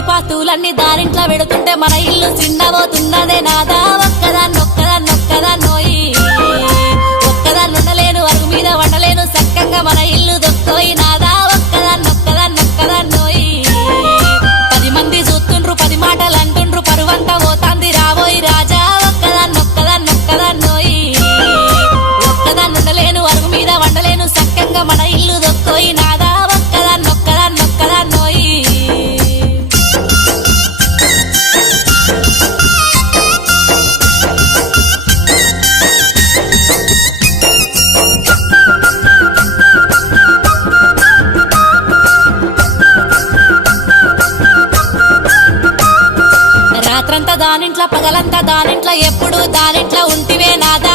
ఆస్తిపాస్తులన్నీ దారింట్లో పెడుతుంటే మన ఇల్లు చిన్నబోతున్నదే నాదా ఒక్కదాన్నొక్కదాన్నొక్కదాన్నోయి ఒక్కదాన్నుండలేను అరుగు మీద వండలేను సక్కంగా మన ఇల్లు దొక్కోయి నాదా ఒక్కదాన్నొక్కదాన్నొక్కదాన్నోయి 10 మంది చూస్తుండ్రు 10 మాటలు అంటుండ్రు పరువంతా పోతాంది రాబోయి రాజా ఒక్కదాన్నొక్కదాన్నొక్కదాన్నోయి ఒక్కదాన్నుండలేను అరుగు మీద వండలేను సక్కంగా మన ఇల్లు దొక్కోయి నాదా ఒక్కదాన్నొక్కదాన్నొక్కదాన్నోయి రాత్రంతా దానింట్లో పగలంతా దానింట్లో ఎప్పుడు దానింట్లో ఉంటివే నాదా